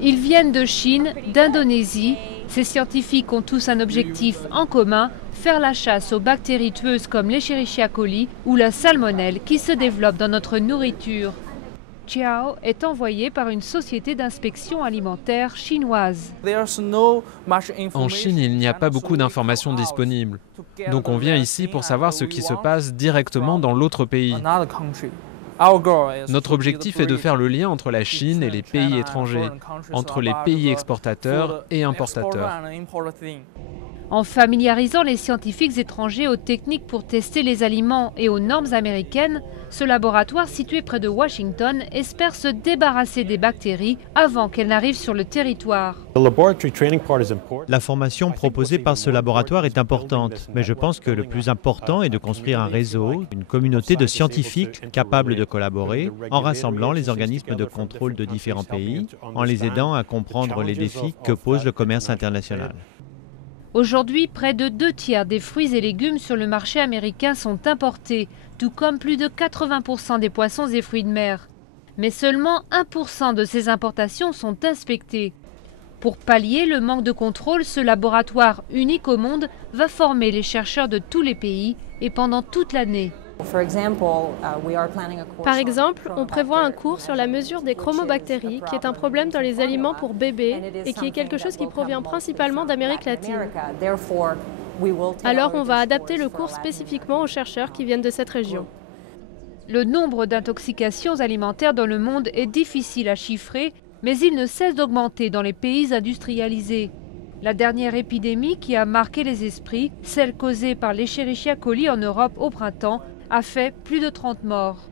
Ils viennent de Chine, d'Indonésie. Ces scientifiques ont tous un objectif en commun, faire la chasse aux bactéries tueuses comme l'Escherichia coli ou la salmonelle qui se développent dans notre nourriture. Chiao est envoyé par une société d'inspection alimentaire chinoise. En Chine, il n'y a pas beaucoup d'informations disponibles. Donc on vient ici pour savoir ce qui se passe directement dans l'autre pays. Notre objectif est de faire le lien entre la Chine et les pays étrangers, entre les pays exportateurs et importateurs. En familiarisant les scientifiques étrangers aux techniques pour tester les aliments et aux normes américaines, ce laboratoire situé près de Washington espère se débarrasser des bactéries avant qu'elles n'arrivent sur le territoire. La formation proposée par ce laboratoire est importante, mais je pense que le plus important est de construire un réseau, une communauté de scientifiques capables de collaborer en rassemblant les organismes de contrôle de différents pays, en les aidant à comprendre les défis que pose le commerce international. Aujourd'hui, près de 2/3 des fruits et légumes sur le marché américain sont importés, tout comme plus de 80% des poissons et fruits de mer. Mais seulement 1% de ces importations sont inspectées. Pour pallier le manque de contrôle, ce laboratoire unique au monde va former les chercheurs de tous les pays et pendant toute l'année. Par exemple, on prévoit un cours sur la mesure des chromobactéries, qui est un problème dans les aliments pour bébés et qui est quelque chose qui provient principalement d'Amérique latine. Alors on va adapter le cours spécifiquement aux chercheurs qui viennent de cette région. Le nombre d'intoxications alimentaires dans le monde est difficile à chiffrer, mais il ne cesse d'augmenter dans les pays industrialisés. La dernière épidémie qui a marqué les esprits, celle causée par l'Escherichia coli en Europe au printemps, a fait plus de 30 morts.